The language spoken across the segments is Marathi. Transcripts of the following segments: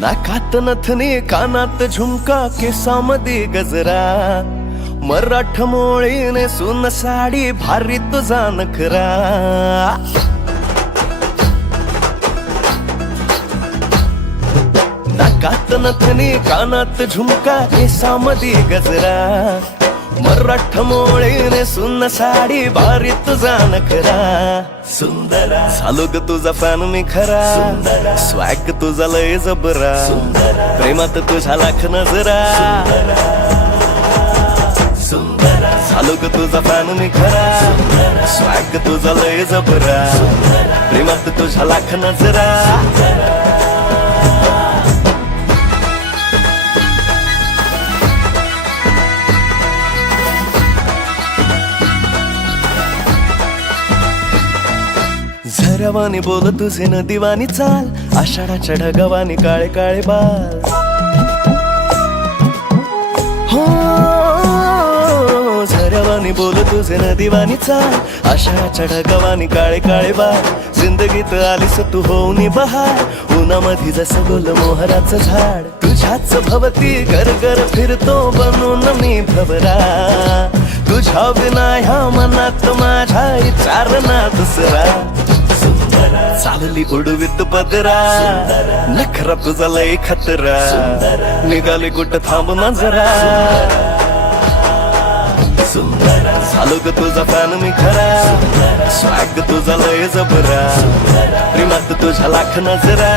नाकात नथनी कानात झुमका केसामध्ये गजरा मराठ मोळीने सुन साडी भारी तुझा नखरा नाकात नथनी कानात झुमका केसामध्ये गजरा मराठ मोळीने सुन साडी भारी तुझा नखरा सुंदरा झालो ग तुझा फॅन मी खरा स्वॅग तुझा लय जबरा प्रेमात तुझा लाख नजरा झालो ग तुझा फॅन मी खरा स्वॅग तुझा लय जबरा प्रेमात तुझा लाख नजरा झरवानी बोल तुझे न दिवानी चाल आषाढाच्या ढगावानी काळे काळे बाल हो झरवानी बोल तुझे न दिवानी चाल आषाढाच्या ढगावानी काळे काळे बाल जिंदगीत आलीस तू होऊनी बहार उन्हामध्ये जसं गोल मोहराचं झाड तुझ्याच भवती घर घर फिरतो बनून मी भवरा तुझ्या विना ह्या मनात माझ्या विचार ना दुसरा चालली उडवीत पदरा नखरा तुझा लय खतरा निघाले कुठं थांब ना जरा झालो ग तुझा फॅन मी खरा स्वॅग तुझा लय जबरा प्रेमात तुझ्या लाख नजरा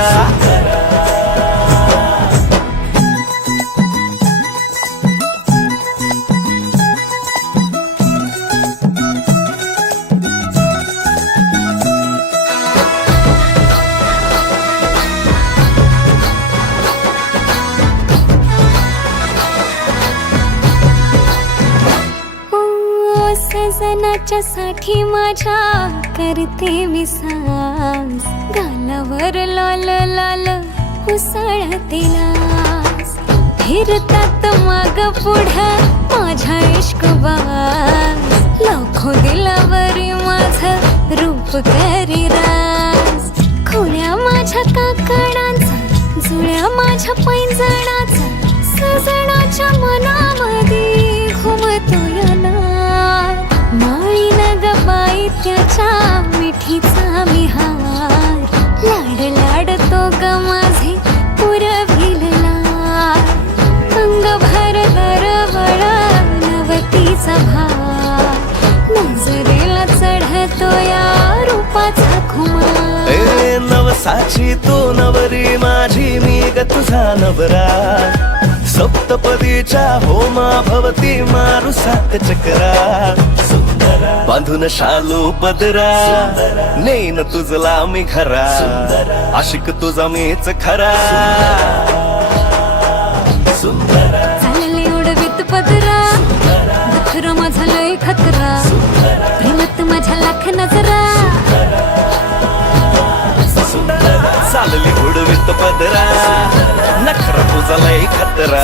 सजनाच्या साठी माझ्या करते मी सांस गालावर लाल लाल उसळते लास फिरतात माग पुढं माझ्या इश्कबाज लाखो दिलावरी माझं रूप करी रास खोड्या माझ्या काकडांचा जुळ्या माझ्या पैंजणाचा सजनाच्या मनामध्ये घुमतो याला माळी नग बाई त्याच्या मिठीचा मी हार लाड लाडतो ग माझे पुरविला अंग भर दरवळ नवतीचा भार नजरेला चढतो या रूपाचा खुमार नवसाची तू नवरी माझी मी ग तुझा नवरा सप्तपदीच्या होमा भवती मारू सात चक्रा बांधून शालू पदरा नेन तुझला मी खरा आशिक तुझा मीच खरा चालले उडवीत पदरा नखरा माझा लय खतरा प्रेमात माझ्या लाख नजरा चालली उडवीत पदरा नखरा तुझा लय खतरा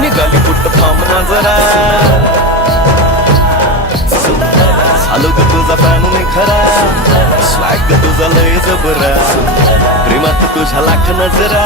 निघाली कुठं थांब ना जरा झालो ग तुझा फॅन मी खरा स्वॅग तुझा लय जबरा प्रेमात तुझ्या लाख नजरा